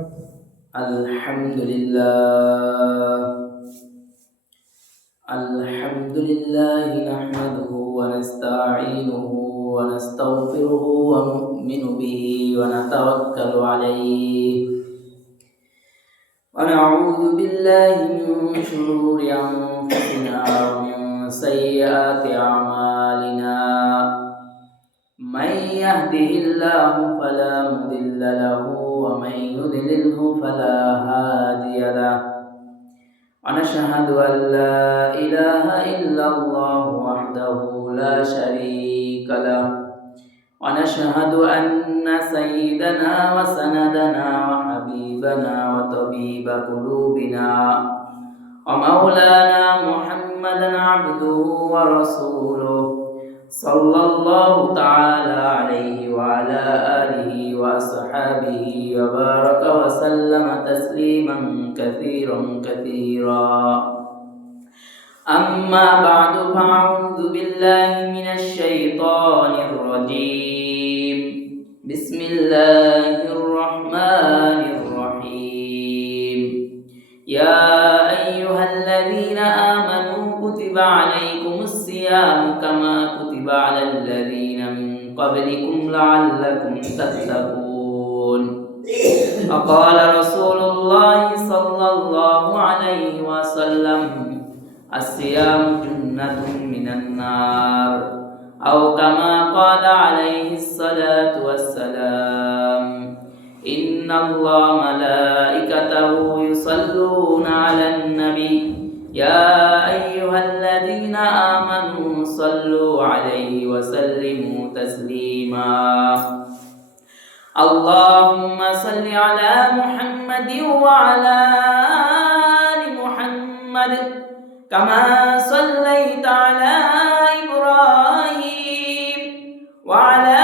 الحمد لله نحمده ونستعينه ونستغفره ونؤمن به ونتوكل عليه ونعوذ بالله من شرور أنفسنا ومن سيئات أعمالنا من يهده الله فلا مضل له ومن يضلله فلا هادي له ونشهد أن لا إله إلا الله وحده لا شريك له ونشهد أن سيدنا وسندنا وحبيبنا وطبيب قلوبنا ومولانا محمدا عبده ورسوله صلى الله تعالى عليه وعلى آله وأصحابه وبارك وسلم تسليما كثيرا أما بعد فأعوذ بالله من الشيطان الرجيم بسم الله الرحمن الرحيم يا أيها الذين آمنوا كتب عليكم الصيام كما كتب على الذين من قبلكم لعلكم تتقون وقال رسول الله صلى الله عليه وسلم الصيام جنة من النار أو كما قال عليه الصلاة والسلام إن الله ملائكته يصلون على النبي يا أيها الذين آمنوا صلوا عليه وسلموا تسليما اللهم صل على محمد وعلى آل محمد كما صليت على إبراهيم وعلى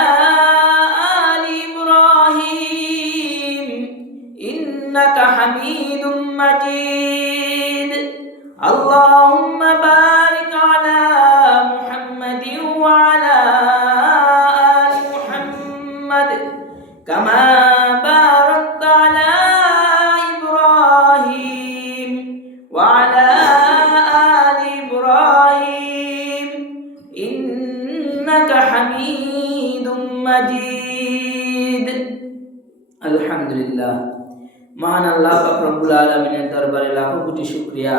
آل إبراهيم إنك حميد مجيد اللهم بارك على محمد وعلى آل محمد كما باركت على إبراهيم وعلى آل إبراهيم إنك حميد مجيد الحمد لله মহান আল্লাহ পাক রব্বুল আলামিনের দরবারে লাখো কোটি শুকরিয়া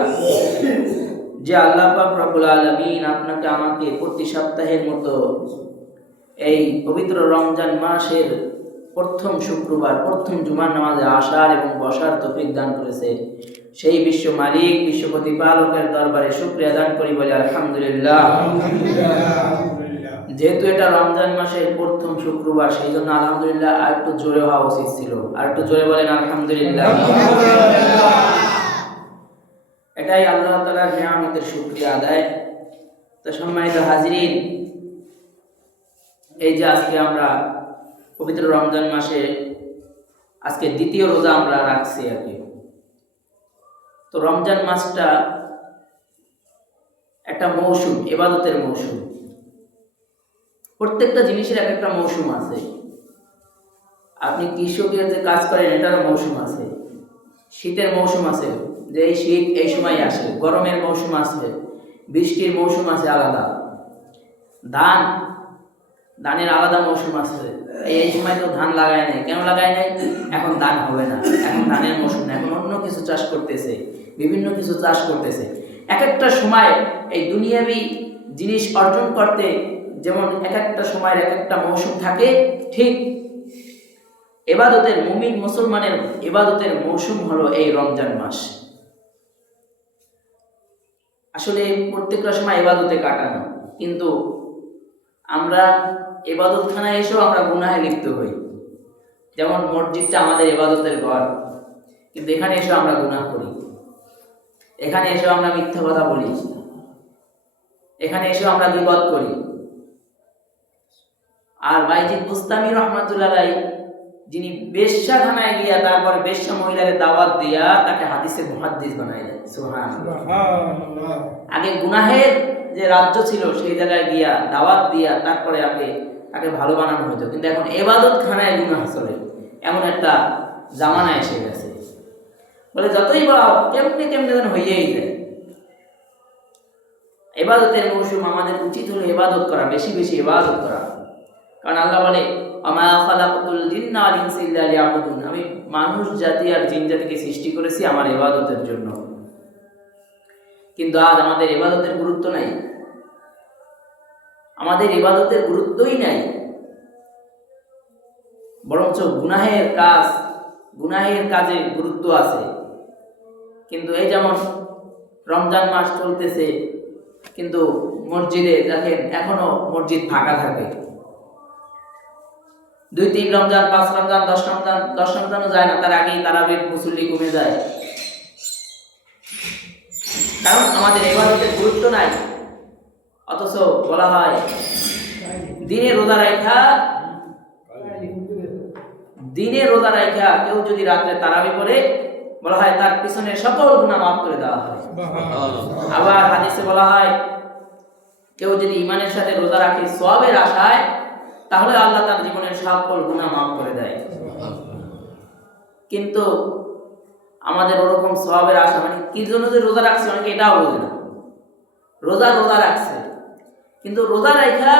যে আল্লাহ পাক রব্বুল আলামিন আপনাকে আমাকে প্রতি সপ্তাহের মতো এই পবিত্র রমজান মাসের প্রথম শুক্রবার প্রথম জুমার নামাজে আসার এবং বসার তৌফিক দান করেছে। সেই বিশ্ব মালিক বিশ্ব প্রতিপালকের দরবারে শুকরিয়া দান করি বলে আলহামদুলিল্লাহ। যেহেতু এটা রমজান মাসের প্রথম শুক্রবার সেই জন্য আলহামদুলিল্লাহ আর একটু জোরে হওয়া উচিত ছিল। আর একটু জোরে বলেন আলহামদুলিল্লাহ। এটাই আল্লাহ তাআলার নিয়ামতের শুকরিয়া আদায়। তো সম্মানিত হাজিরিন, এই যে আজকে আমরা পবিত্র রমজান মাসে আজকে দ্বিতীয় রোজা আমরা রাখছি আর কি। তো রমজান মাসটা একটা মৌসুম, ইবাদতের মৌসুম। প্রত্যেকটা জিনিসের এক একটা মৌসুম আছে। আপনি কৃষকের যে কাজ করেন এটারও মৌসুম আছে, শীতের মৌসুম আছে যে এই শীত এই সময় আসে, গরমের মৌসুম আছে, বৃষ্টির মৌসুম আছে আলাদা, ধানের আলাদা মৌসুম আছে। এই সময় তো ধান লাগায় নাই, কেন লাগায় নাই? এখন ধান হবে না, এখন ধানের মৌসুম না, এখন অন্য কিছু চাষ করতেছে, বিভিন্ন কিছু চাষ করতেছে। এক একটা সময় এই দুনিয়াবি জিনিস অর্জন করতে যেমন এক একটা সময়ের এক একটা মৌসুম থাকে, ঠিক ইবাদতের মুমিন মুসলমানের ইবাদতের মৌসুম হলো এই রমজান মাস। আসলে প্রত্যেকটা সময় ইবাদতে কাটানো, কিন্তু আমরা ইবাদতখানায় এসেও আমরা গুনাহে লিপ্ত হই। যেমন মসজিদটা আমাদের ইবাদতের ঘর, কিন্তু এখানে এসেও আমরা গুনাহ করি, এখানে এসেও আমরা মিথ্যা কথা বলি, এখানে এসেও আমরা গীবত করি। আর বাইজিদ বুস্তামি রহমাতুল্লাহ আলাইহি যিনি বেশ্যাখানায় গিয়া তারপরে বেশ্যা মহিলার দাওয়াত দিয়া তাকে হাদিসের মুহাদ্দিস বানাইলেন। সুবহানাল্লাহ। আগে গুনাহের যে রাজ্য ছিল সেই জায়গায় গিয়া দাওয়াত দিয়া তারপরে আগে তাকে ভালো বানানো হতো, কিন্তু এখন ইবাদত খানায় গুনাহ চলে। এমন একটা জামানা এসে গেছে। বলে যতই বলা হোক কেমনে কেমনে যেন হইয়াই যায়। ইবাদতের মৌসুম, আমাদের উচিত হলো ইবাদত করা, বেশি বেশি ইবাদত করা। কারণ আল্লাহ বলে আমা খালাকুল জিন্না ওয়াল ইনসা ইল্লা লিয়াবুদুন, আমি মানুষ জাতি আর জিন জাতিকে সৃষ্টি করেছি আমার ইবাদতের জন্য। কিন্তু আজ আমাদের ইবাদতের গুরুত্ব নাই, আমাদের ইবাদতের গুরুত্বই নাই, বরঞ্চ গুনাহের কাজে গুরুত্ব আছে। কিন্তু এই যেমন রমজান মাস চলতেছে, কিন্তু মসজিদে দেখেন এখনো মসজিদ ফাঁকা থাকে। 2-3 রমজান, 5 রমজান, 10 রমজানও যায় না, তার আগেই তারাবির মুসল্লি কমে যায়। কারণ আমাদের ইবাদতের গুরুত্ব নাই। অথচ বলা হয় দিনে রোজা রাখা কেউ যদি রাত্রে তারাবি পড়ে, বলা হয় তার পিছনের সকল গুনাহ মাফ করে দেওয়া হয়। আবার হাদিসে বলা হয় কেউ যদি ঈমানের সাথে রোজা রাখে সওয়াবের আশায়, তাহলে আল্লাহ তার জীবনের সকল গুনাহ মাফ করে দেয়। কিন্তু আমাদের ওরকম সওয়াবের আশা, মানে কি জন্য যে রোজা রাখছে অনেকে এটাও বোঝে না। রোজা রাখছে, কিন্তু রোজা রাখা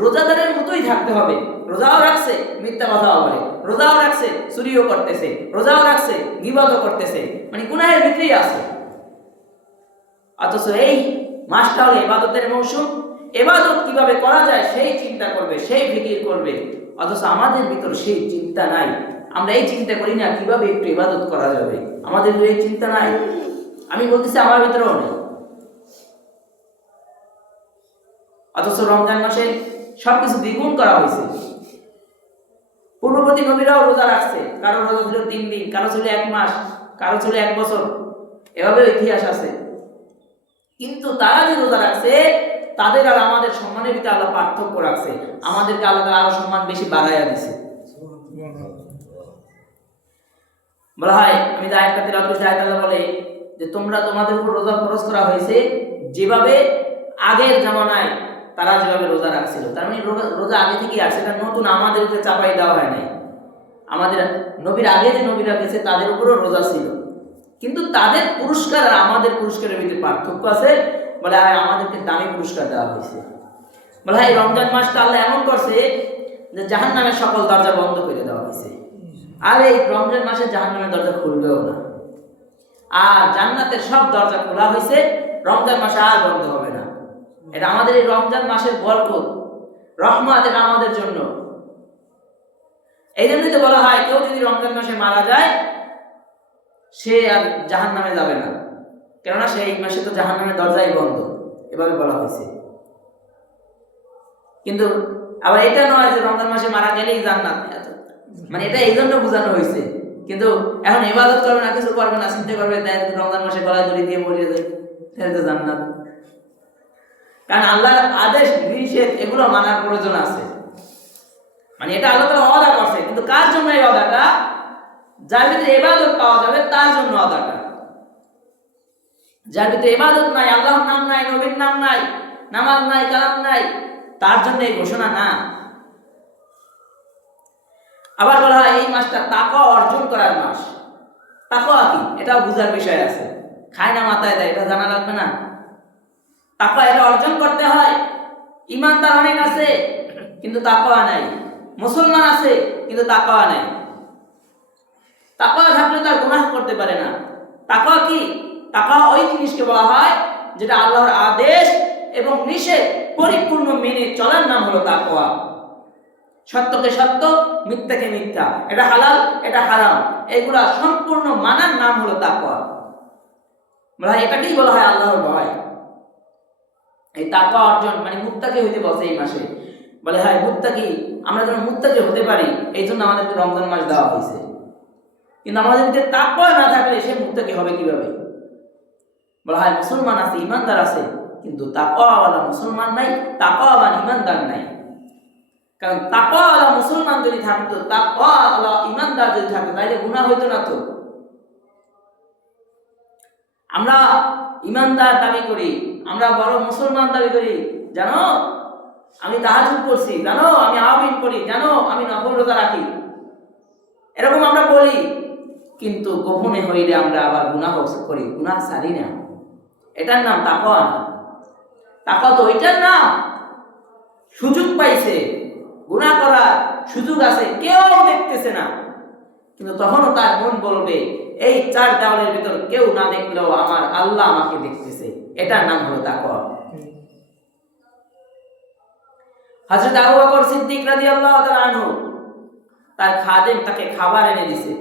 রোজাদারের মতোই থাকতে হবে। রোজাও রাখছে, মিথ্যা কথাও বলে, রোজাও রাখছে, চুরিও করতেছে, রোজাও রাখছে, গীবতও করতেছে, মানে গুনাহের ভিতরেই আছে। অথচ এই মাসটা হলো ইবাদতের মৌসুম, ইবাদত কিভাবে করা যায় সেই চিন্তা করবে, সেই ফিকির করবে। অথচ আমাদের ভিতর সেই চিন্তা নাই। আমরা এই চিন্তা করি না কিভাবে একটু ইবাদত করা যাবে, আমাদের এই চিন্তা নাই। আমি বলতেছি আমার ভিতরেও নেই। অথচ রমজান মাসে সবকিছু দ্বিগুণ করা হয়েছে। পূর্ববর্তী নবীরাও রোজা রাখছে, কারো রোজা ছিল 3 দিন, কারো ছিল 1 মাস, কারো ছিল 1 বছর, এভাবে ইতিহাস আছে। কিন্তু তারা যে রোজা রাখছে তাদের আর আমাদের সম্মানের ভিতরে আল্লাহ পার্থক্য রাখছে, আমাদেরকে আল্লাহ আরো সম্মান বেশি বাড়াইয়া দিছে। বলা হয়, আমি যে আয়াতটা তেলাওয়াত করছি, আয়াত আল্লাহ বলে যে তোমরা তোমাদের উপর রোজা ফরজ করা হয়েছে যেভাবে আগের জামানায় তারা যেভাবে রোজা রাখছিল। তার মানে রোজা আগে থেকেই আসে, এটা নতুন আমাদের উপরে চাপাই দেওয়া হয় নাই। আমাদের নবীর আগে যে নবীরা গেছে তাদের উপরও রোজা ছিল, কিন্তু তাদের পুরস্কার আর আমাদের পুরস্কারের ভিতরে পার্থক্য আছে। বলে আমাদেরকে দামি পুরস্কার দেওয়া হয়েছে। বলে এই রমজান মাসটা আল্লাহ এমন করছে যে জাহান্নামের সকল দরজা বন্ধ করে দেওয়া হয়েছে। আর এই রমজান মাসে জাহান্নামের দরজা খুলবেও না, আর জান্নাতের সব দরজা খোলা হয়েছে, রমজান মাসে আর বন্ধ হবে না। এটা আমাদের এই রমজান মাসের বরকত, রহমত, এটা আমাদের জন্য। এই জন্যই তো বলা হয় কেউ যদি রমজান মাসে মারা যায় সে আর জাহান্নামে যাবে না, কেননা সেই মাসে তো জাহান্নামের দরজাই বন্ধ, এভাবে বলা হয়েছে। কিন্তু আবার এটা নয় যে রমজান মাসে মারা গেলেই জান্নাত, মানে এটা এই জন্য বোঝানো হয়েছে। কিন্তু এখন ইবাদত করবে না, কিছু করবে না, চিন্তা করবে রমজান মাসে গলায় দড়ি দিয়ে মরিয়ে যায়, তাহলে তো জান্নাত। কারণ আল্লাহর আদেশ নিষেধ এগুলো মানার প্রয়োজন আছে, মানে এটা আল্লাহ তাআলা ওয়াদা করছে। কিন্তু কার জন্য এই ওয়াদাটা? যার ভিতরে ইবাদত পাওয়া যাবে তার জন্য ওয়াদাটা। যার ভিতরে ইবাদত নাই, আল্লাহর নাম নাই, নবীর নাম নাই, নামাজ নাই, কালাম নাই, তার জন্য এই ঘোষণা না। আবার বলা হয় এই মাসটা তাকওয়া অর্জন করার মাস। তাকওয়া কি এটাও বুঝার বিষয় আছে, খায় না মাথায় দেয়, এটা জানা লাগবে না। তাকওয়া এটা অর্জন করতে হয়। ঈমানদার অনেক আছে কিন্তু তাকওয়া নাই, মুসলমান আছে কিন্তু তাকওয়া নাই। তাকওয়া থাকলে তার গুনাহ করতে পারে না। তাকওয়া কি? তাকওয়া ওই জিনিসকে বলা হয় যেটা আল্লাহর আদেশ এবং নিষেধ পরিপূর্ণ মেনে চলার নাম হলো তাকওয়া। সত্যকে সত্য, মিথ্যাকে মিথ্যা, এটা হালাল, এটা হারাম, এগুলা সম্পূর্ণ মানার নাম হলো তাকওয়া। বলা হয় এটাকেই বলা হয় আল্লাহর ভয়। এই তাকওয়া অর্জন মানে মুত্তাকি হইতে বলছে এই মাসে। বলে হয় মুত্তাকি, আমরা যেন মুত্তাকি হতে পারি এই জন্য আমাদেরকে রমজান মাস দেওয়া হয়েছে। কিন্তু আমাদের ভিতরে তাকওয়া না থাকলে সে মুত্তাকি হবে কিভাবে? বলা হয় মুসলমান আছে, ইমানদার আছে, কিন্তু তাকওয়াওয়ালা মুসলমান নাই, তাকওয়াবান ইমানদার নাই। কারণ তাকওয়াওয়ালা মুসলমান যদি থাকতো, তাকওয়াওয়ালা ইমানদার যদি থাকতো, তাহলে গুনাহ হইতো না তো। আমরা ইমানদার দাবি করি, আমরা বড় মুসলমান দাবি করি, জানো আমি তাহাজ্জুদ করছি, জানো আমি আওয়াবিন করি, জানো আমি নফল রোজা রাখি, এরকম আমরা বলি, কিন্তু গোপনে হইলে আমরা আবার গুনাহ করি, গুনাহ ছাড়ি না। এটার নাম তাকওয়া না। তাকওয়া তো ওইটার নাম, সুযোগ পাইছে গুনাহ করার সুযোগ আছে, কেউ দেখতেছে না, কিন্তু তখনও তার মন বলবে এই চার দেওয়ালের ভিতর কেউ না দেখলেও আমার আল্লাহ আমাকে দেখতেছে। এটার নাম হলো তাকওয়া। হযরত আবু বকর সিদ্দিক রাদিয়াল্লাহু তাআলা আনহু, তার খাদেম তাকে খাবার এনে দিয়েছে।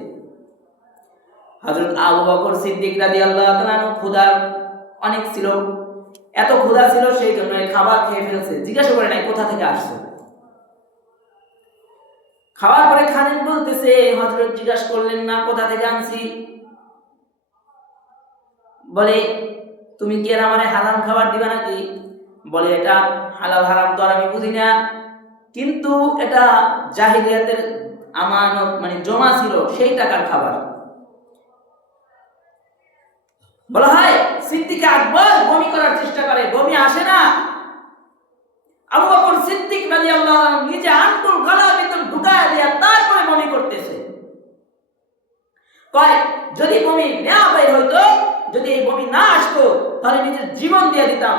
হযরত আবু বকর সিদ্দিক রাদিয়াল্লাহু তাআলা আনহু ক্ষুধা অনেক ছিল, এত ক্ষুধা ছিল সেই জন্য খাবার খেয়ে ফেলছে, জিজ্ঞাসা করে নাই কোথা থেকে আসছে। খাওয়ার পরে খাদেম বলতেছে, হযরত জিজ্ঞাসা করলেন না কোথা থেকে আনছি, বলে তুমি কি আর আমারে হারাম খাবার দিবা নাকি? বলে এটা হালাল হারাম তো আর আমি বুঝি না, কিন্তু এটা জাহিলিয়াতের আমানত মানে জমা ছিল সেই টাকার খাবার। বলা হয় সিদ্দিক আকবর বমি করার চেষ্টা করে, বমি আসে না। আবু বকর সিদ্দিক রাদিয়াল্লাহু আনহু নিজে আঙ্গুল গলার ভিতর ঢুকায় দিয়া তারপরে বমি করতেছে। কয় যদি বমি না বের হইতো, যদি এই বমি না আসতো, তাহলে নিজের জীবন দিয়ে দিতাম,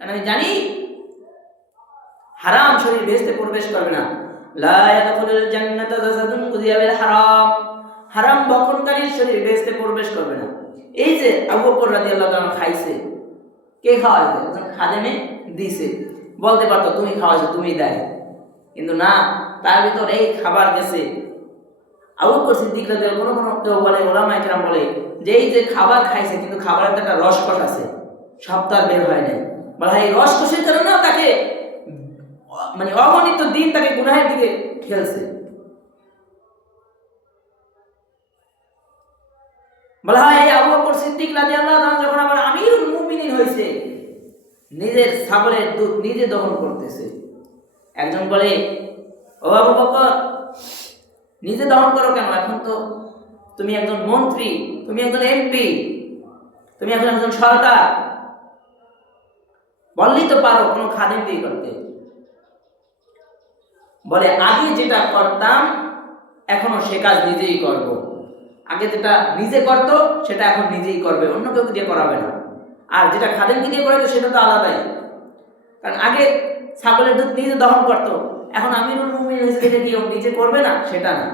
কারণ আমি জানি হারাম শরীর বেহেশতে প্রবেশ করবে না। লা ইয়াদখুলুল জান্নাতা জাসাদুন গুযিয়া বিল হারাম, হারাম বক্ষণকারীর শরীর বেহেশতে প্রবেশ করবে না। এই যে আবু বকর রাদিয়াল্লাহু তাআলা খাইছে, কে খাওয়াইছে? একজন খাদেমে দিছে। বলতে পারতো তুমি খাওয়াইছো, তুমি দেয়, কিন্তু না, তার ভিতর এই খাবার গেছে। আবু বকর সিদ্দিক রাদিয়াল্লাহু আনহু, কোনো কেউ বলে, ওলামায়ে কেরাম বলে যে এই যে খাবার খাইছে, কিন্তু খাবারের তো একটা রসকস আছে, সব তো আর বের হয় নাই। বলা হয় এই রসকসের কারণে তাকে মানে অগণিত দিন তাকে গুনাহের দিকে ঠেলছে। বলা হয় এই আবু বকর সিদ্দিক রাদিয়াল্লাহু তাআলা যখন আবার আমিরুল মুমিনিন হয়েছে, নিজের ছাগলের দুধ নিজে দহন করতেছে। একজন বলে, ও আবু বকর, নিজে দহন করো কেন? এখন তো তুমি একজন মন্ত্রী, তুমি একজন এমপি, তুমি এখন একজন সরকার, বললেই তো পারো কোনো খাদেম দিয়ে করতে। বলে আগে যেটা করতাম এখনো সে কাজ নিজেই করব। আগে যেটা নিজে করতো সেটা এখন নিজেই করবে, অন্য কেউ দিয়ে করাবে না। আর যেটা খাদেমকে দিয়ে করাতো সেটা তো আলাদাই, কারণ আগে ছাগলের দুধ নিজে দহন করতো, এখন আমিরুল মুমিনিন হয়েছে এটা কি নিজে করবে না? সেটা না।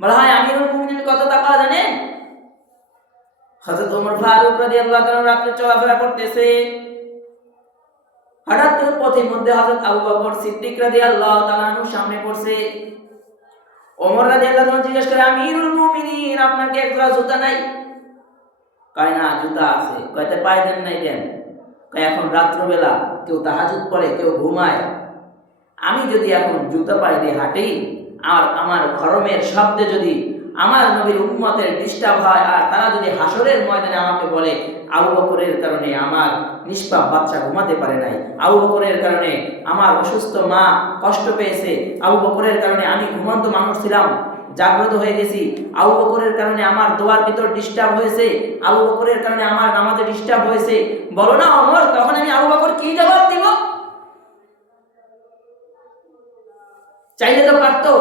বলা হয় আমিরুল মুমিনিন কত টাকা জানেন? হযরত ওমর ফারুক রাদিয়াল্লাহু তাআলা রাতে চলাফেরা করতেছে, হঠাৎ করে পথের মধ্যে হযরত আবু বকর সিদ্দিক রাদিয়াল্লাহু তাআলা আনহু সামনে পড়ছে। ওমর রাদিয়াল্লাহু তাআলা জিজ্ঞেস করে, আমিরুল মুমিনিন আপনার কি একজোড়া জুতা নাই? কয় না, জুতা আছে। কয়তে পায়ে দেন নাই কেন? কয় এখন রাত্রবেলা কেউ তাহাজ্জুদ পড়ে, কেউ ঘুমায়, আমি যদি এখন জুতা পায়ে দিয়ে হাঁটি আর আমার খরমের শব্দে যদি আমার নবীর উম্মতের ডিস্টার্ব হয়, আর তারা যদি হাসরের ময়দানে আমাকে বলে আবু বকরের কারণে আমার নিষ্পাপ বাচ্চা ঘুমাতে পারে নাই, আবু বকরের কারণে আমার অসুস্থ মা কষ্ট পেয়েছে, আবু বকরের কারণে আমি ঘুমন্ত মানুষ ছিলাম জাগ্রত হয়ে গেছি, আবু বকরের কারণে আমার দোয়ার ভিতর ডিস্টার্ব হয়েছে, আবু বকরের কারণে আমার নামাজে ডিস্টার্ব হয়েছে, বলো না ওমর, তখন আমি আবু বকর কি জবাব দিব? চাইলে তো পারতো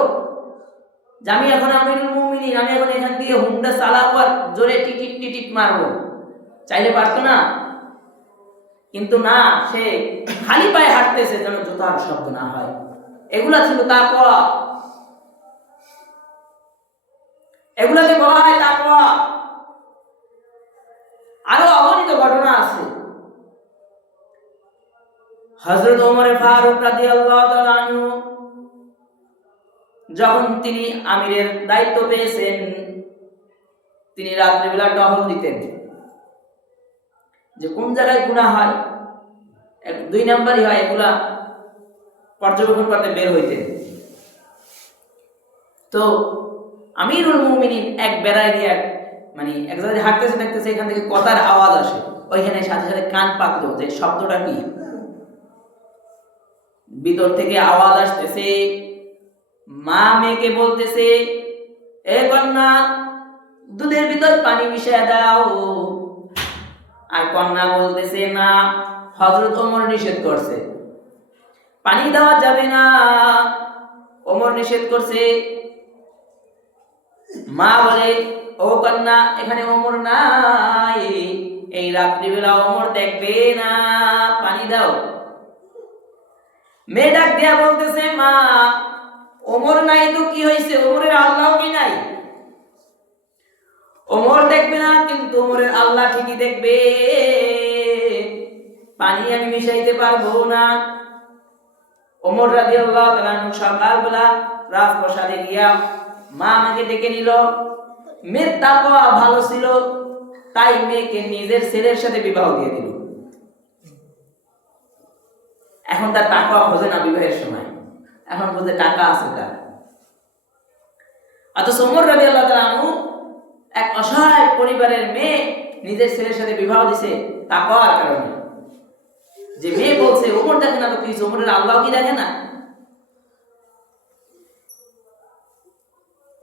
যে আমি এখন আমিরুল মুমিনিন, আমি এখন এখান থেকে হুন্ডা চালাবো আর জোরে টিটিট টিটিট মারবো, চাইলে পারতো না? কিন্তু না, সে খালি পায়ে হাঁটতেছে যেন জুতার শব্দ না হয়। এগুলা ছিল তাকওয়া, এগুলাকে বলা হয় তাকওয়া। আরো অগণিত ঘটনা আছে। হযরত ওমর ফারুক রাদিয়াল্লাহু তাআলা আনহু যখন তিনি আমিরের দায়িত্ব পেয়েছেন, তিনি রাত্রিবেলা টহল দিতেন যে কোন জায়গায় গুনাহ হয়, দুই নাম্বারই হয়, এগুলা পর্যবেক্ষণ করতে বের হইতেন। তো আমিরুল মুমিনিন এক বেড়ায় গিয়ে মানে এক জায়গায় হাঁটতেছে, দেখতেছে এখান থেকে কথার আওয়াজ আসে, ওইখানে সাথে সাথে কান পাতলো যে শব্দটা কি। ভিতর থেকে আওয়াজ আসতেছে, মা মেয়েকে বলতেছে, এ কন্যা দুধের ভিতর পানি মিশিয়ে দাও। আর কন্যা বলতেছে না, হযরত ওমর নিষেধ করছে, পানি দেওয়া যাবে না। ওমর নিষেধ করছে। মা বলে, ও কন্যা, এখানে ওমর নাই, এই রাত্রিবেলা ওমর দেখবে না, পানি দাও। মেয়ে ডাক দিয়া বলতেছে, মা ওমর নাই তো কি হয়েছে, ওমরের আল্লাহ কি নাই? ওমর দেখবে না, কিন্তু ওমরের আল্লাহ ঠিকই দেখবে, পানি আমি মিশাইতে পারবো না। ওমর রাদিয়াল্লাহু তাআলা সকালবেলা রাজপ্রাসাদে গিয়া মা আমাকে ডেকে নিল। মেয়ের তাকওয়া ভালো ছিল, তাই মেয়েকে নিজের ছেলের সাথে বিবাহ দিয়ে দিল। এখন তার তাকওয়া খোঁজে না বিবাহের সময়, এখন বুঝে টাকা আছে তার। অথচ ওমর রাদিয়াল্লাহু তাআলা এক অসহায় পরিবারের মেয়ে নিজের ছেলের সাথে বিবাহ দিছে তাকওয়ার কারণে। যে মেয়ে বলছে ওমর দেখে না তো কি, ওমরের আল্লাহ কি দেখে না?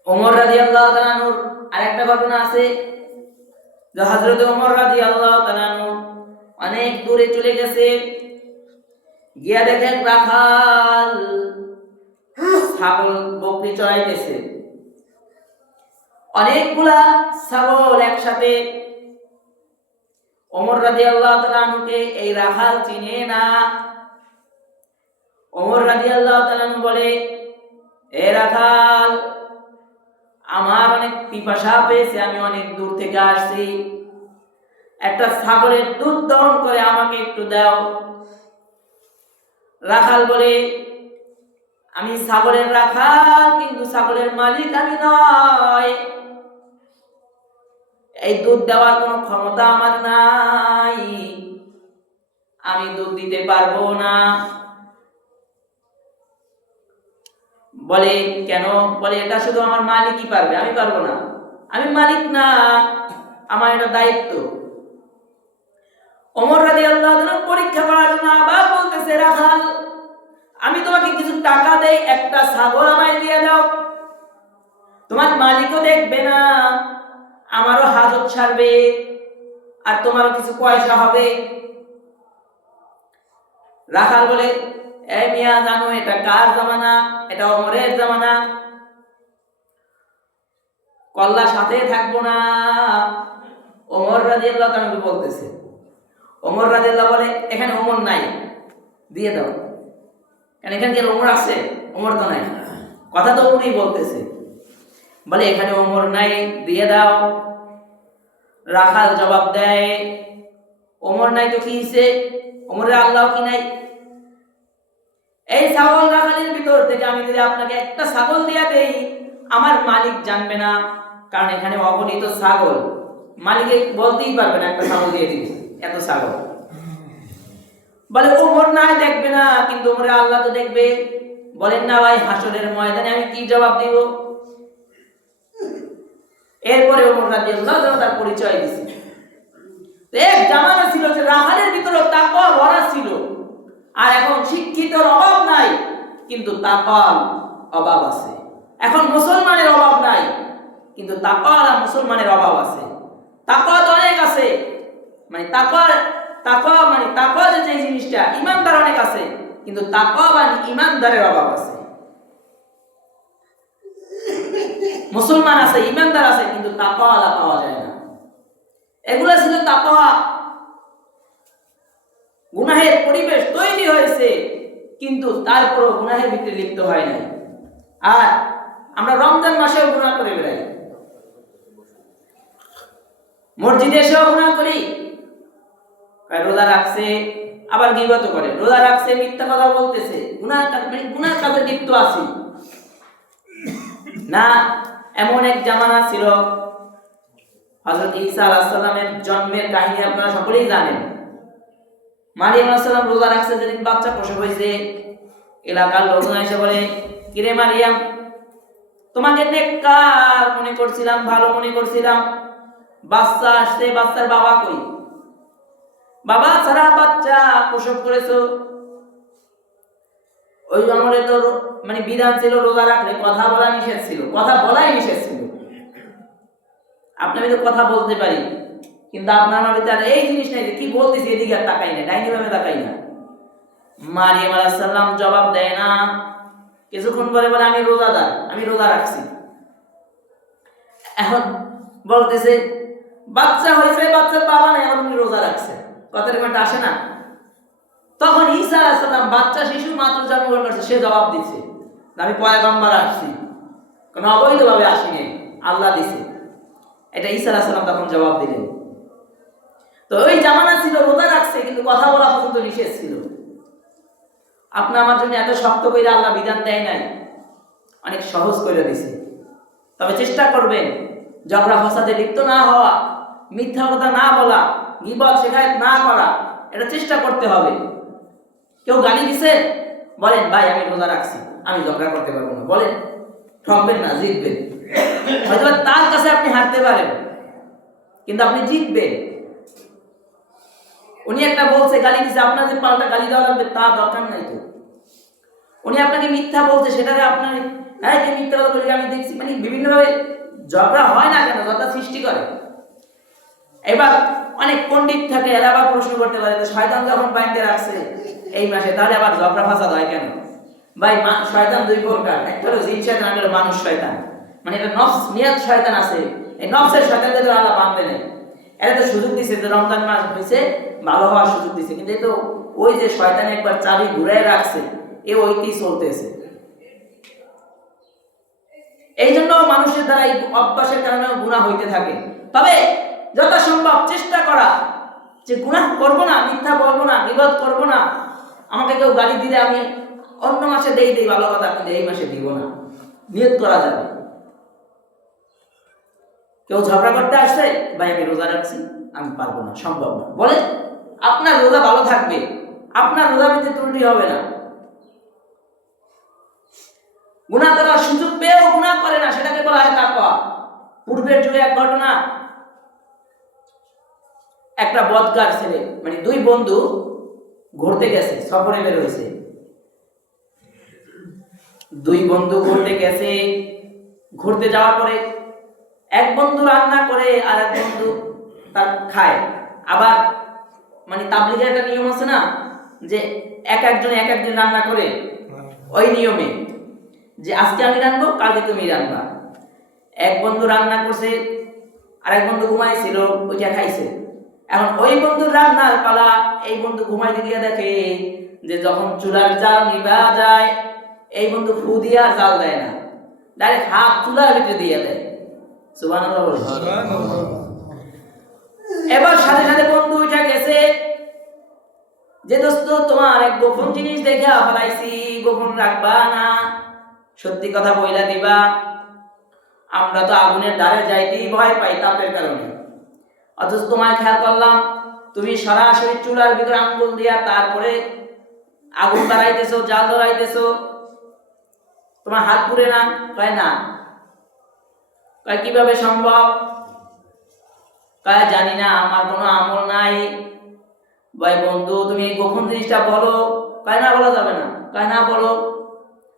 ওমর রাদিয়াল্লাহু তাআলা আরেকটা ঘটনা আছে যে হযরত ওমর রাদিয়াল্লাহু তাআলা অনেক দূরে চলে গেছে, গিয়া দেখেন রাখাল ছাগল বকরি চড়াইতেছে। অনেকগুলা ছাগল একসাথে। ওমর রাদিয়াল্লাহু তাআলা কে এই রাখাল চিনে না। ওমর রাদিয়াল্লাহু তাআলা বলে, এ রাখাল, আমার অনেক পিপাসা পেয়েছে, আমি অনেক দূর থেকে আসছি, একটা ছাগলের দুধ দহন করে আমাকে একটু দাও। রাখাল বলে, আমি ছাগলের রাখাল, কিন্তু ছাগলের মালিক আমি নয়, এই দুধ দেওয়ার কোনো ক্ষমতা আমার নাই, আমি দুধ দিতে পারবো না। বলে, কেন? বলে, এটা শুধু আমার মালিকই পারবে, আমি পারবো না, আমি মালিক না, আমার এটা দায়িত্ব। ওমর রাদিয়াল্লাহু তাআলা পরীক্ষা করার জন্য আবার বলতেছে, রাখাল, আমি তোমাকে কিছু টাকা দেই, একটা ছাগল আমায় দিয়ে দাও, তোমার মালিকও দেখবে না, আমারও হাজত ছাড়বে, আর তোমারও কিছু পয়সা হবে। রাখাল বলে, এই মিয়া, জানো এটা কার জামানা? এটা ওমরের জামানা, কল্লা সাথে থাকবো না। ওমর রাদিয়াল্লাহু তাআলা বলতেছে। ওমর রাদিয়াল্লাহু বলে, এখানে ওমর নাই, দিয়ে দাও। কারণ এখানে কি ওমর আছে? ওমর তো নাই, কথা তো ওমরই বলতেছে। বলে, এখানে ওমর নাই, দিয়ে দাও। রাখাল জবাব দেয়, ওমর নাই তো কি হইছে, ওমরের আল্লাহ কি নাই? এই ছাগল রাখালের ভিতর থেকে আমি যদি আপনাকে একটা ছাগল দিয়ে দেই, আমার মালিক জানবে না, কারণ এখানে অগণিত ছাগল, মালিকে বলতেই পারবে না একটা ছাগল দিয়ে দিয়েছে, এত ছাগল। বলে, ওমর নাই দেখবে না, কিন্তু ওমরের আল্লাহ তো দেখবে। বলেন না ভাই, হাসরের ময়দানে আমি কি জবাব দিব? এরপরে ওমর রাদিয়াল্লাহু তাআলা তার পরিচয় দিয়েছে। এক জামানা ছিল যে রাখালের ভিতরে তাকওয়া ভরা ছিল, আর এখন শিক্ষিতর অভাব নাই, কিন্তু তাকওয়ার অভাব আছে। এখন মুসলমানের অভাব নাই, কিন্তু তাকওয়ার মুসলমানের অভাব আছে। তাকওয়া তো অনেক আছে, মানে তাকওয়া যে জিনিসটা, ঈমানদার অনেক আছে, কিন্তু তাকওয়া বা ঈমানদারের অভাব আছে। মুসলমান আছে, ঈমানদার আছে, কিন্তু তাকওয়া পাওয়া যায় না। এগুলা ছিল তাকওয়া। গুনাহের পরিবেশ তৈরি হয়েছে, কিন্তু তারপরও গুনাহের ভিতরে লিপ্ত হয় নাই। আর আমরা রমজান মাসেও গুনাহ করে বেড়াই, মসজিদে এসেও গুনাহ করি। রোজা রাখছে, আবার গীবত করে, রোজা রাখছে, মিথ্যা কথা বলতেছে, গুনাহ কাজে লিপ্ত আছি না। এমন এক জামানা ছিল, হযরত ঈসা আলাইহিস সালামের জন্মের কাহিনী আপনারা সকলেই জানেন। মারিয়াম আলাইহিস সালাম রোজা রাখছে, যেদিন বাচ্চা প্রসব হয়েছে, এলাকার লোকজন এসে বলে, কিরে মারিয়াম, তোমাকে নেককার মনে করছিলাম, ভালো মনে করছিলাম, বাচ্চা আসছে, বাচ্চার বাবা কই? বাবা ছাড়া বাচ্চা প্রসব করেছো। ওই আমলে তো মানে বিধান ছিল, রোজা রাখলে কথা বলা নিষেধ ছিল, কথা বলাই নিষেধ ছিল। আপনার তো কথা বলতে পারি, কিন্তু আপনার ভিতরে এই জিনিস নাই যে কি বলতেছি এদিকে আর তাকাই না, ডাইনি ভাবে তাকাই না। মারিয়াম আলাইহিস সালাম জবাব দেয় না, কিছুক্ষণ পরে বলে আমি রোজাদার, আমি রোজা রাখছি। এখন বলতেছে বাচ্চা হয়েছে, বাচ্চার বাবা নাই, এখন উনি রোজা রাখছে, কথার কথা আসে না? তখন ঈসা আলাইহিস সালাম বাচ্চা শিশু মাত্র জন্মগ্রহণ করছে, সে জবাব দিচ্ছে আমি পয়গম্বর আসছি, কোনো অবৈধভাবে আসিনি, আল্লাহ দিছে। এটা ঈসা আলাইহিস সালাম তখন জবাব দিলেন। তো ওই জামানা ছিল রোজা রাখছে কিন্তু কথা বলা পর্যন্ত নিষেধ ছিল। আপনি আমার জন্য এত শক্ত করে আল্লাহ বিধান দেয় নাই, অনেক সহজ করে দিছে। তবে চেষ্টা করবেন ঝগড়া ফসাদে লিপ্ত না হওয়া, মিথ্যা কথা না বলা, গীবত শিকায়ত না করা, এটা চেষ্টা করতে হবে। কেউ গালি দিছে, বলেন ভাই আমি রোজা রাখছি, আমি ঝগড়া করতে পারবো না, বলেন, ঠকবেন না, জিতবেন। হয়তো তার কাছে আপনি হারতে পারেন কিন্তু আপনি জিতবেন। উনি একটা বলছে গালি দিছে, আপনার যে পাল্টা গালি দেওয়া লাগবে তা দরকার নাই তো। উনি আপনাকে মিথ্যা বলছে, সেটাকে আপনার হ্যাঁ যে মিথ্যা কথা বলে আমি দেখছি, মানে বিভিন্নভাবে ঝগড়া হয় না কেন, ঝগড়া সৃষ্টি করে। এবার অনেক পণ্ডিত থাকে, এরা আবার প্রশ্ন করতে পারে শয়তান যখন বাইন্দে রাখছে এই মাসে, তাহলে আবার ঝগড়া ফাসাদ হয় কেন? ভাই শয়তান দুই প্রকার, একটা হলো জিন শয়তান, একটা হলো মানুষ শয়তান। মানে এটা নফস নিয়ত শয়তান আছে, এই নফসের শয়তানদের তো আল্লাহ বাঁধতে নেই। এরা তো সুযোগ দিছে, যে রমজান মাস হয়েছে ভালো হওয়ার সুযোগ দিছে, কিন্তু তো ওই যে শয়তান একবার চাবি ঘুরাই রাখছে, এ ওইতেই চলতেছে। এই জন্য মানুষের দ্বারা এই অভ্যাসের কারণে গুনাহ হইতে থাকে। তবে যথাসম্ভব চেষ্টা করা যে গুনাহ করবো না, মিথ্যা বলবো না, গীবত করবো না। আমাকে কেউ গালি দিলে আমি অন্য মাসে দেই ভালো কথা, কিন্তু এই মাসে দিব না, নিয়ত করা যাবে। কেউ ঝগড়া করতে আসছে, ভাই আমি রোজা রাখছি, আমি পারবো না, সম্ভব না, বলে আপনার রোজা ভালো থাকবে, আপনার রোজা পেতে ত্রুটি হবে না। গুনাহ করার সুযোগ পেয়েও গুনাহ করে না, সেটাকে বলা হয় তাকওয়া। পূর্বের যুগে এক ঘটনা, একটা বদকার ছেলে, মানে দুই বন্ধু ঘুরতে গেছে, সফরে বের হয়েছে। দুই বন্ধু ঘুরতে গেছে, ঘুরতে যাওয়ার পরে এক বন্ধু রান্না করে আর এক বন্ধু তার খায়। আবার মানে তাবলীগের একটা নিয়ম আছে না, যে এক একজন রান্না করে, ওই নিয়মে যে আজকে আমি রান্নাবো, কালকে তুমি রান্না। এক বন্ধু রান্না করছে, আর এক বন্ধু ঘুমাইছিল, ওইটা খাইছে। এখন ওই বন্ধুর রান্নার পালা, এই বন্ধু ঘুমাইতে গিয়ে দেখে যে যখন চুলার জাল নিভা যায়, এই বন্ধু ফু দিয়ে আর জাল দেয় না, ডাইরেক্ট হাত চুলার ভিতরে দিয়ে দেয়। সুবহানাল্লাহ বলে। এবার সাথে সাথে বন্ধু উঠে গেছে যে দোস্ত তোমার এক গোপন জিনিস দেখে ফেলাইছি, গোপন রাখবা না, সত্যি কথা বইলা দিবা। আমরা তো আগুনের ধারে যাইতেই ভয় পাই তাপের কারণে, অথচ তোমায় খেয়াল করলাম তুমি সরাসরি চুলার ভিতরে আঙ্গুল দিয়া তারপরে আগুন ধরাইতেছো, জাল ধরাইতেছো, তোমার হাত পুড়ে না? কয় না। কয় কিভাবে সম্ভব? কয় জানি না, আমার কোনো আমল নাই। ভাই বন্ধু তুমি এই গোপন জিনিসটা বলো। কয় না, বলা যাবে না। কয় না, বলো,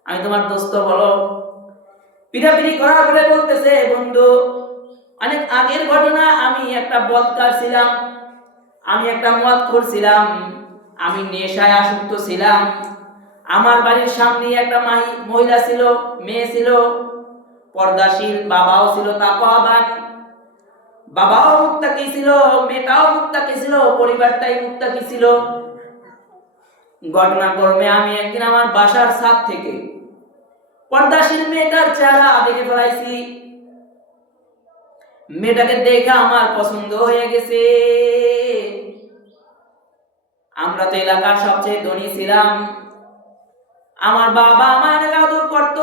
আমি তোমার দোস্ত, বলো। পিটাপিটি করার পরে বলতেছে বন্ধু অনেক আগের ঘটনা, আমি একটা বদকার ছিলাম, আমি একটা মদখোর ছিলাম, আমি নেশায় আসক্ত ছিলাম। আমার বাড়ির সামনে একটা মহিলা ছিল, মেয়ে ছিল, পর্দাশীল, বাবাও ছিল তাকওয়াবান, বাবাও মুত্তাকি ছিল, মেয়েটাও মুত্তাকি ছিল, পরিবারটাই মুত্তাকি ছিল। ঘটনাক্রমে আমি একদিন আমার বাসার ছাদ থেকে পর্দাশীল মেয়েটার চেহারা দেখে ফেলাইছি। মেয়েটাকে দেখে আমার পছন্দ হয়ে গেছে। আমরা তো এলাকার সবচেয়ে ধনী ছিলাম, আমার বাবা আমার অনেক আদর করত।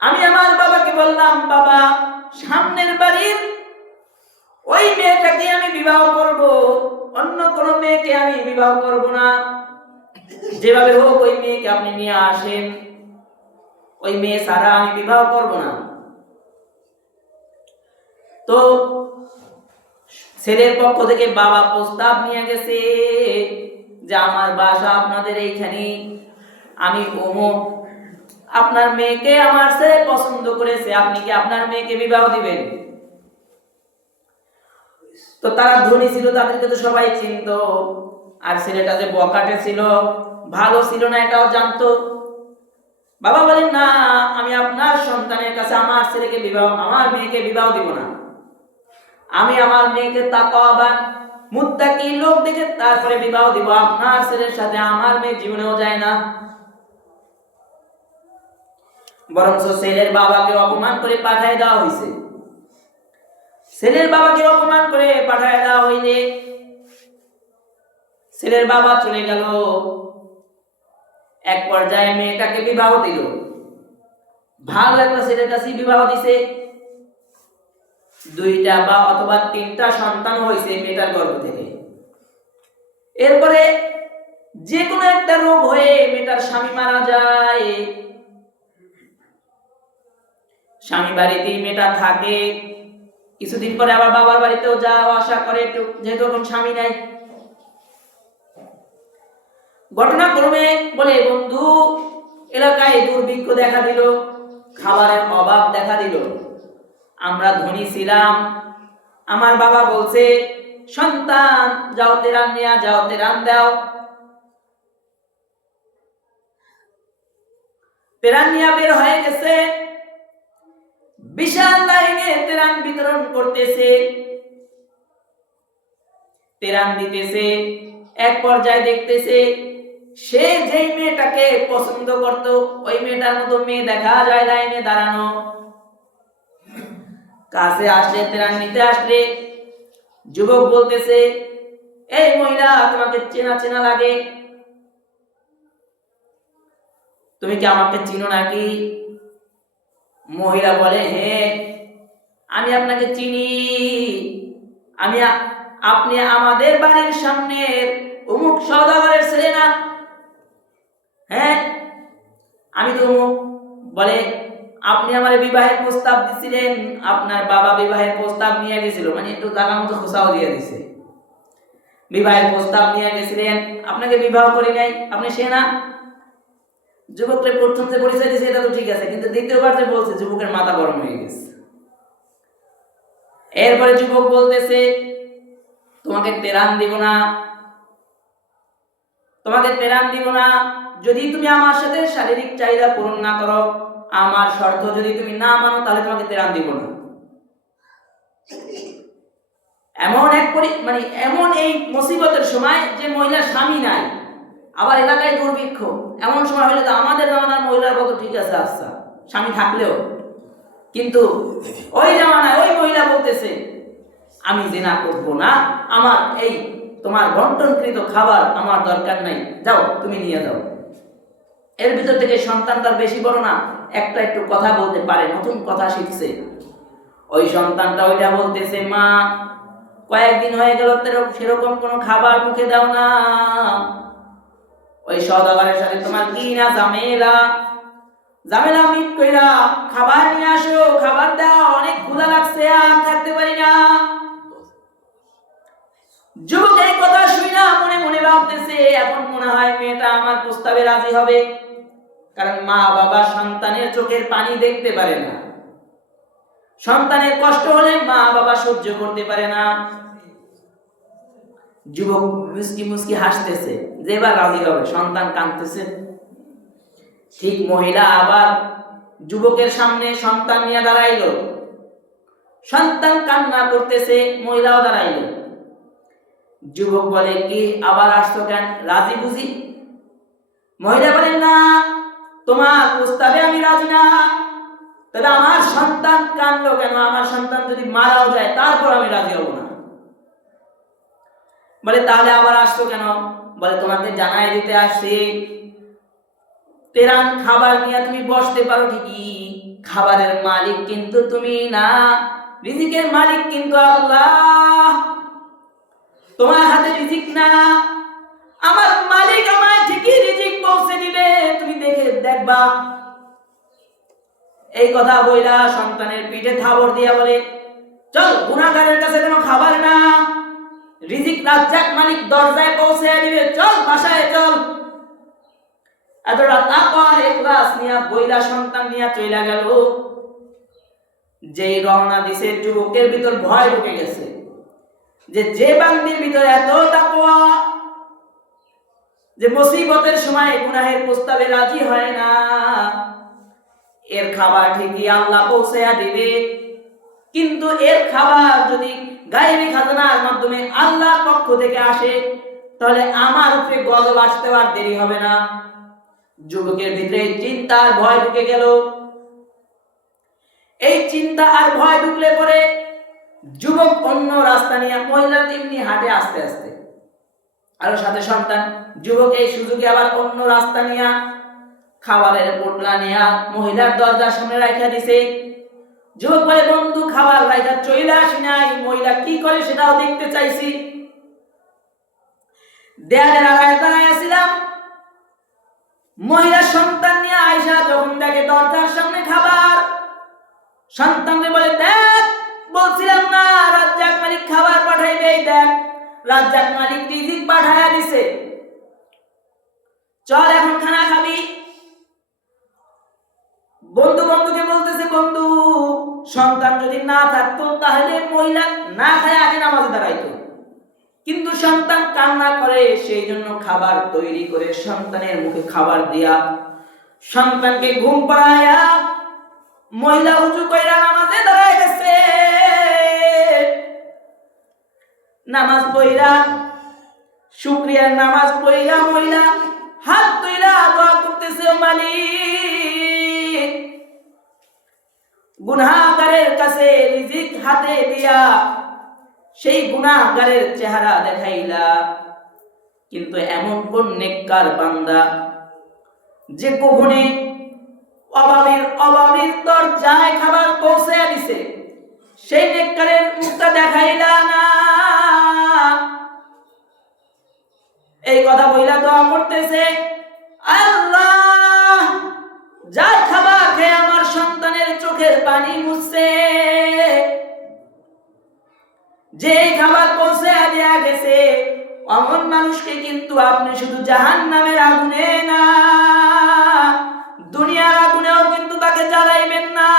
আমি আমার বাবাকে বললাম, বাবা সামনের বাড়ির ওই মেয়েটাকে আমি বিবাহ করব, অন্য কোনো মেয়েকে আমি বিবাহ করব না। যেভাবে হোক ওই মেয়েকে আপনি নিয়ে আসেন, ওই মেয়ে ছাড়া আমি বিবাহ করব না। তো ছেলের পক্ষ থেকে বাবা প্রস্তাব নিয়ে গেছে যে আমার বাসা আপনাদের এইখানে, আমি অমুক, আপনার মেয়েকে আমার ছেলে পছন্দ করেছে, আপনি কি আপনার মেয়েকে বিবাহ দিবেন? তো তারা ধনী ছিল, তাদেরকে তো সবাই চিনত। আর ছেলেটা যে বকাটে ছিল, ভালো ছিল না এটাও জানতো। বাবা বলেন, না, আমি আপনার সন্তানের কাছে আমার ছেলেকে বিবাহ, আমার মেয়েকে বিবাহ দিব না। আমি আমার মেয়েকে তাকওয়াবান মুত্তাকি লোক দেখে তারপরে বিবাহ দিব। আপনার ছেলের সাথে আমার মেয়ে জীবনেও যায় না। বরঞ্চ ছেলের বাবাকে অপমান করে পাঠায় দেওয়া হয়েছে। ছেলের বাবাকে অপমান করে পাঠায় দেওয়া হইলে ছেলের বাবা চলে গেল। এক পর্যায়ে মেয়েটাকে বিবাহ দিল। ভালো একটা ছেলের কাছে বিবাহ দিছে। 2টা বা অথবা 3টা সন্তান হয়েছে মেয়েটার গর্ভ থেকে। এরপরে যে কোনো একটা রোগ হয়ে মেয়েটার স্বামী মারা যায়। স্বামী বাড়িতেই মেয়েটা থাকে। কিছুদিন পরে আবার বাবার বাড়িতেও যাওয়া আসা করে, একটু যেহেতু এখন স্বামী নাই। ঘটনাক্রমে বলে, বন্ধু, এলাকায় দুর্ভিক্ষ দেখা দিল, খাবারের অভাব দেখা দিল। আমরা ধনী ছিলাম। আমার বাবা বলছে, সন্তান যাও তেরান নিয়া যাও, তেরান দাও। তেরান নিয়া বের হয়ে গেছে। বিশাল লাইনে তেরান বিতরণ করতেছে, তেরান দিতেছে। এক পর্যায়ে দেখতেছে সে যেই মেয়েটাকে পছন্দ করত ওই মেয়েটার মতো মেয়ে দেখা যায় লাইনে দাঁড়ানো। কাছে আসলে, তেরান নিতে আসলে যুবক বলতেছে, এই মহিলা, তোমাকে চেনা চেনা লাগে, তুমি কি আমাকে চিনো নাকি? মহিলা বলে, হ্যাঁ, আমি আপনাকে চিনি। আপনি আমাদের বাড়ির সামনে অমুক সওদাগরের ছেলে না? হ্যাঁ, আমি তো অমুক। বলে, আপনি আমার বিবাহের প্রস্তাব দিছিলেন, আপনার বাবা বিবাহের প্রস্তাব নিয়ে গেছিল, মানে একটু জায়গা মতো খোঁচাও দিয়ে দিছে। বিবাহের প্রস্তাব নিয়ে গেছিলেন, আপনাকে বিবাহ করি নাই, আপনি সে না? যুবককে প্রথম যে পরিচয় দিয়েছে এটা তো ঠিক আছে, কিন্তু দ্বিতীয়বার যে বলছে, যুবকের মাথা গরম হয়ে গেছে। এরপরে যুবক বলতেছে, তোমাকে তেরান দিব না, তোমাকে তেরান দিব না যদি তুমি আমার সাথে শারীরিক চাহিদা পূরণ না করো। আমার শর্ত যদি তুমি না মানো, তাহলে তোমাকে তেরান দিব না। এমন এই মুসিবতের সময় যে মহিলার স্বামী নাই, আবার এলাকায় দুর্ভিক্ষ, এমন সময় হলে তো আমাদের জামানার মহিলার কত ঠিক আছে, আচ্ছা স্বামী থাকলেও, কিন্তু ওই জামানায় ওই মহিলা বলতেছে, আমি জিনা করব না, আমার এই তোমার বন্টনকৃত খাবার আমার দরকার নাই, যাও তুমি নিয়ে যাও। এর ভিতর থেকে সন্তান তার বেশি বড় না, একটা একটু কথা বলতে পারে, নতুন কথা শিখছে। ওই সন্তানটা ওইটা বলতেছে, মা, কয়েকদিন হয়ে গেল সেরকম কোনো খাবার মুখে দাও না। ওই সওদাগরের সাথে তোমার কি না ঝামেলা? ঝামেলা মিট কইরা খাবার নিয়ে আসো, খাবার দাও, অনেক ক্ষুধা লাগছে, আর থাকতে পারি না। যুবক এই কথা শুনে মনে মনে ভাবতেছে, এখন মনে হয় মেয়েটা আমার প্রস্তাবে রাজি হবে, কারণ মা বাবা সন্তানের চোখের পানি দেখতে পারে না। সন্তানের কষ্ট হলে মা বাবা সহ্য করতে পারে না। যুবক মুস্কি মুস্কি হাসতেছে যে এবার রাজি হবে, সন্তান কাঁদতেছে। ঠিক মহিলা আবার যুবকের সামনে সন্তান নিয়ে দাঁড়াইল। সন্তান কান্না করতেছে, মহিলাও দাঁড়াইল। যুবক বলে, কি আবার আসতো কেন, রাজি বুঝি? মহিলা বলেন, না, তোমার প্রস্তাবে আমি রাজি না। তবে আমার সন্তান কাঁদলো কেন? আমার সন্তান যদি মারাও যায় তারপর আমি রাজি হব না। বলে, তাহলে আবার আসতো কেন? বলে, তোমাকে জানাই দিতে আসছি, তেরান খাবার নিয়ে তুমি বসতে পারো ঠিকই, খাবারের মালিক কিন্তু তুমি না, রিজিকের মালিক কিন্তু আল্লাহ। তোমার হাতে রিজিক না, আমার মালিক আমায় ঠিকই রিজিক পৌঁছে দিবে, তুমি দেখবা। এই কথা বইলা সন্তানের পিঠে থাবড় দিয়া বলে, চল, গুনাহগারের কাছে কোনো খাবার না, রিজিক রাজ্জাক মালিক দরজায় পৌঁছে দিবে, চল বাসায় চল। এতটা তাকওয়া আর ইখলাস নিয়া বইলা সন্তান নিয়া চইলা গেল। যেই রওনা দিছে, যুবকের ভিতর ভয় ঢুকে গেছে যে বান্দির ভিতরে এত তাকওয়া, যে মুসিবতের সময় গুনাহের প্রস্তাবে রাজি হয় না, এর খাবার ঠিকই আল্লাহ পৌঁছায়া দিবে, কিন্তু এর খাবার যদি গায়েবী খাজানার মাধ্যমে আল্লাহর পক্ষ থেকে আসে তাহলে আমার উপরে গজব আসতে আর দেরি হবে না। যুবকের ভিতরে চিন্তার ভয় ঢুকে গেল। এই চিন্তা আর ভয় ঢুকলে পরে যুবক অন্য রাস্তা নিয়ে, মহিলা তেমনি হাঁটে আস্তে আস্তে, আর সাথে সন্তান। যুবক এই সুযোগে আবার অন্য রাস্তা নিয়ে খাবারের পোটলা নিয়ে মহিলার দরজার সামনে রাখা দিছে। যুবক বলে, বন্ধু খাবার রাখা চলে আসি নাই, মহিলা কি করে সেটাও দেখতে চাইছি। দেয়ালের আড়ায় দাঁড়াইছিলাম, মহিলা সন্তান নিয়ে আয়সা যখন দেখে দরজার সামনে খাবার, সন্তানকে বলে, দেখ বলছিলাম না রাজ্জাক মালিক খাবার পাঠাইবে, দেখ রাজ্জাক মালিক রিজিক পাঠায়া দিছে, চল এখন খানা খাবি। বন্ধু বন্ধুকে বলতেছে, বন্ধু সন্তান যদি না থাকতো তাহলে মহিলা না খায় আগে নামাজে দাঁড়াইতো, কিন্তু সন্তান কান্না করে, সেই জন্য খাবার তৈরি করে সন্তানের মুখে খাবার দিয়া সন্তানকে ঘুম পাড়ায়া মহিলা উঁচু কইরা নামাজে দাঁড়ায় গেছে। নামাজ পড়া, শুকরিয়ার নামাজ পড়া মহিলা হাত তুইলা দোয়া করতেছে, মালিক গুনাহগারের কাছে রিজিক হাতে দিয়া সেই গুনাহগারের চেহারা দেখাইলা, কিন্তু এমন কোন নেককার বান্দা যে গোপনে অভাবীর দরজায় খাবার পৌঁছে দিছে, সেই নেককারের মুখটা দেখাইলা না। এই কথা বইলা দোয়া করতেছে, আল্লাহ যার খাবার খেয়ে আমার সন্তানের চোখের পানি মুছছে, যে খাবার পৌঁছে দেয়া গেছে, এমন মানুষকে কিন্তু আপনি শুধু জাহান্নামের আগুনে না, দুনিয়ার আগুনেও কিন্তু তাকে জ্বালাইবেন না।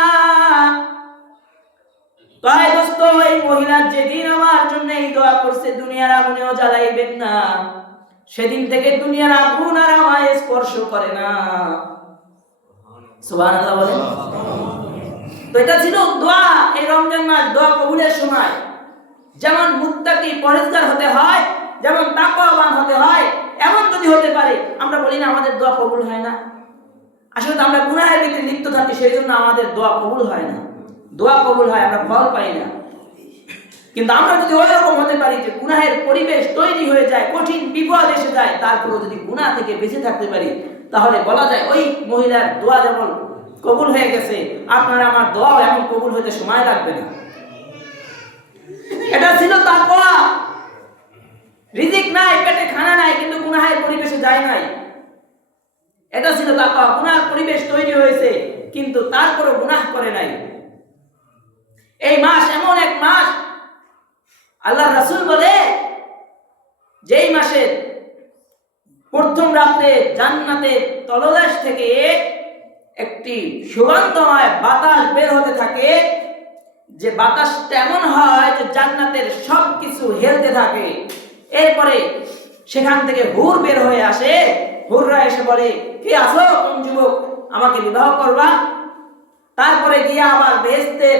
তাই দোস্ত, এই মহিলা যেদিন আমার জন্য এই দোয়া করছে দুনিয়ার আগুনেও জ্বালাইবেন না, সেদিন থেকে দুনিয়ার আগুন আর আমায় স্পর্শ করে না। সুবহানাল্লাহ বলেন। তো এটা ছিল দোয়া। এই রমজান মাস দোয়া কবুলের সময় যেমন মুত্তাকি পরহেজগার হতে হয়, যেমন তাকওয়াবান হতে হয়, এমন যদি হতে পারে। আমরা বলি না আমাদের দোয়া কবুল হয় না, আসলে তো আমরা গুনাহের ভিতরে লিপ্ত থাকি, সেই জন্য আমাদের দোয়া কবুল হয় না। দোয়া কবুল হয়, আমরা ফল পাই না। কিন্তু আমরা যদি ওই রকম হতে পারি যে গুনাহের পরিবেশ তৈরি হয়ে যায়, কঠিন বিপদ এসে যায়, তারপরেও যদি গুনাহ থেকে বেঁচে থাকতে পারি, তাহলে বলা যায় ওই মহিলার দোয়া যেমন কবুল হয়ে গেছে, আপনার আমার দোয়াও এমন কবুল হতে সময় লাগবে না। এটা ছিল তাকওয়া। রিজিক নাই, পেটে খানা নাই, কিন্তু গুনাহের পরিবেশে যায় নাই। এটা ছিল তাকওয়া। গুনাহের পরিবেশ তৈরি হয়েছে, কিন্তু তারপরও গুনাহ করে নাই। এই মাস এমন এক মাস, আল্লাহর রাসূল বলে, যেই মাসে প্রথম রাতে জান্নাতের তলদেশ থেকে একটি সুগন্ধময় বাতাস বের হতে থাকে, যে বাতাসটা এমন হয় যে জান্নাতের সবকিছু হেলতে থাকে। এরপরে সেখান থেকে হুর বের হয়ে আসে, হুররা এসে বলে, কে আছো কোন যুবক, আমাকে বিবাহ করবা? তারপরে গিয়ে আবার বেহেশতের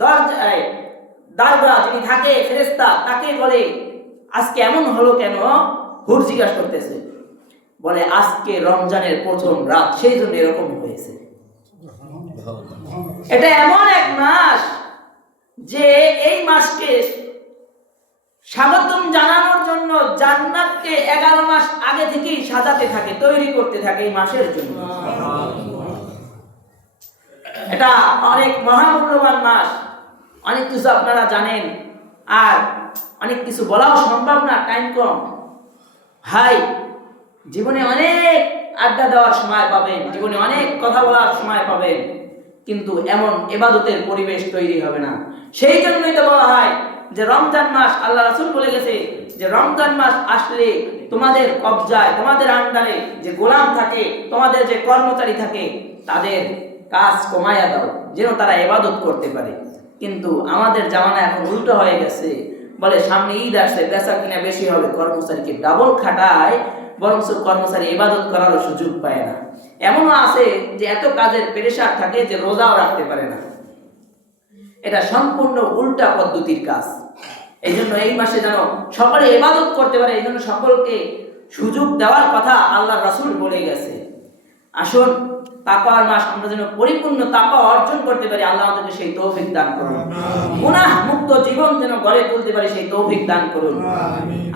দরজায় দারোগা যিনি থাকে, ফেরেশতা, তাকে বলে, আজকে এমন হলো কেন? হুর জিজ্ঞাসা করতেছে, বলে আজকে রমজানের প্রথম রাত, সেই জন্য এরকম হয়েছে। এটা এমন এক মাস যে এই মাসকে স্বাগতম জানানোর জন্য জান্নাতকে 11 মাস আগে থেকেই সাজাতে থাকে, তৈরি করতে থাকে এই মাসের জন্য। এটা অনেক মহামূল্যবান মাস। অনেক কিছু আপনারা জানেন, আর অনেক কিছু বলাও সম্ভব না, টাইম কম। ভাই, জীবনে অনেক আড্ডা দেওয়ার সময় পাবেন, জীবনে অনেক কথা বলার সময় পাবেন, কিন্তু এমন ইবাদতের পরিবেশ তৈরি হবে না। সেই জন্যই তো বলা হয় যে রমজান মাস, আল্লাহ রাসূল বলে গেছে যে রমজান মাস আসলে তোমাদের কবজায়, তোমাদের আন্ডারে যে গোলাম থাকে, তোমাদের যে কর্মচারী থাকে, তাদের কাজ কমায়া দাও, যেন তারা ইবাদত করতে পারে। কিন্তু আমাদের জামানা এখন উল্টো হয়ে গেছে। বলে সামনে ঈদ আসছে, বেচা কিনা বেশি হবে, কর্মচারীকে ডাবল খাটায় বরং কর্মচারী ইবাদত করারও সুযোগ পায় না। এমনও আছে যে এত কাজের প্রেশার থাকে যে রোজাও রাখতে পারে না। এটা সম্পূর্ণ উল্টা পদ্ধতির কাজ। এই জন্য এই মাসে যেন সকলে ইবাদত করতে পারে, এই জন্য সকলকে সুযোগ দেওয়ার কথা আল্লাহ রাসূল বলে গেছে। আসুন তাকওয়ার মাস, আমরা যেন পরিপূর্ণ তাকওয়া অর্জন করতে পারি, আল্লাহ আমাদেরকে সেই তৌফিক দান করুন। গুনাহ মুক্ত জীবন যেন গড়ে তুলতে পারি, সেই তৌফিক দান করুন।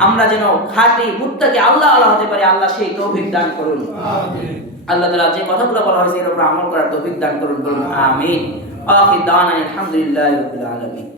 আমরা যেন খাঁটি মুত্তাকি আল্লাহ হতে পারি, আল্লাহ সেই তৌফিক দান করুন। আল্লাহ তাআলা যে কথাগুলো বলা হয়েছে এর উপর আমল করার তৌফিক দান করুন, বলুন আমিন। আখির দাওয়ানা আলহামদুলিল্লাহি রাব্বিল আলামিন।